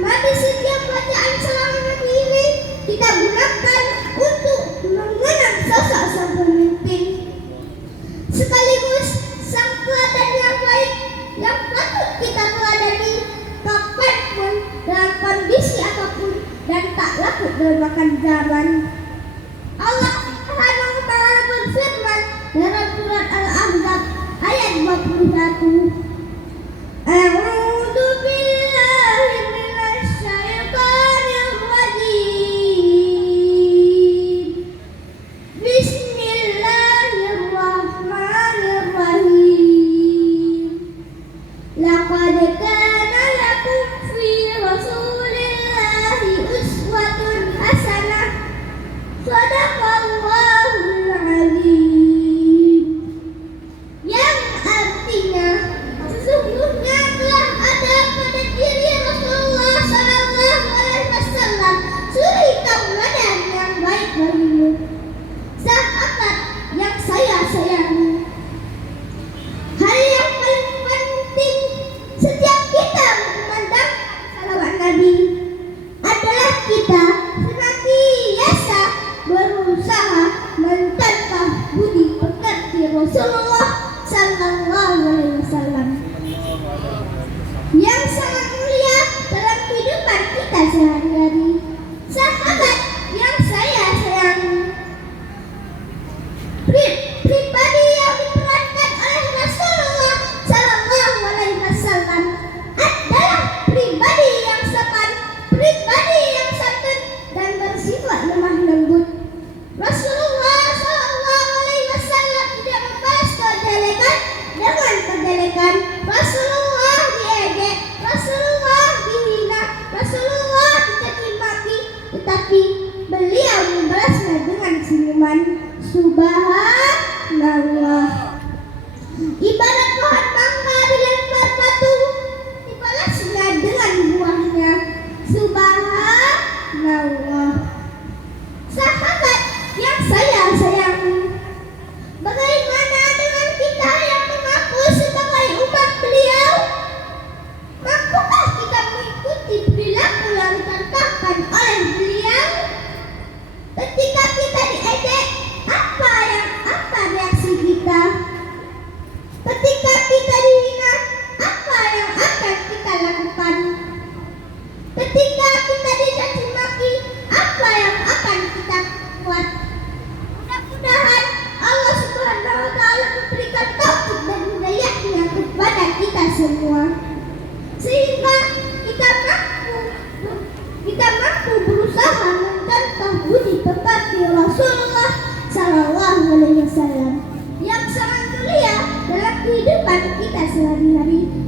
mari setiap bacaan salam Nabi ini kita gunakan untuk mengenang sosok sang pemimpin, sekaligus sang teladan yang baik yang patut kita teladani kapanpun, dalam kondisi apapun, dan tak laku bermakan zaman. Allah Subhanahu wa Ta'ala berfirman dalam surat Al-Ahzab ayat 21, A'udzu billahi minasy syaithanir rajim. Bismillahirrahmanirrahim. Laqad kana lakum fi rasulillahi uswatun hasanah. Shadaqallahul azim. Yang artinya sesungguhnya telah ada pada diri Rasulullah sallallahu alaihi wasallam suri tauladan yang baik bagimu, sahabat yang saya sayangi. Hal yang paling penting setiap kita memandang salawat Nabi adalah kita senantiasa berusaha mencontoh budi pekerti Rasulullah sallallahu alaihi wasallam yang sangat mulia dalam kehidupan kita sehari-hari. Sahabat yang saya sayangi, pribadi yang diperankan oleh Rasulullah sallallahu alaihi wasallam adalah pribadi yang sopan, pribadi yang santun dan bersifat lemah lembut. Rasulullah sallallahu alaihi wasallam tidak membalas kejelekan dengan kejelekan. Rasulullah diejek, Rasulullah dihina, Rasulullah dicaci maki, tetapi beliau membalasnya dengan senyuman. Subhanallah. Ibarat pohon mangga dilempar batu, dibalasnya dengan buahnya. Subhanallah. Sahabat yang saya sayangi, bagaimana dengan kita yang mengaku sebagai umat beliau? Mampukah kita mengikuti perilaku yang dicontohkan oleh beliau? Ketika kita diejek, apa reaksi kita? Ketika kita dihina, apa yang akan kita lakukan? Ketika kita dicaci maki, apa yang akan kita buat? Mudah-mudahan Allah Subhanahu wa Ta'ala memberikan taufik dan hidayahnya kepada kita semua, sehingga kita mampu berusaha mencontoh budi pekerti Rasulullah sallallahu alaihi wasallam yang sangat mulia dalam kehidupan kita sehari-hari.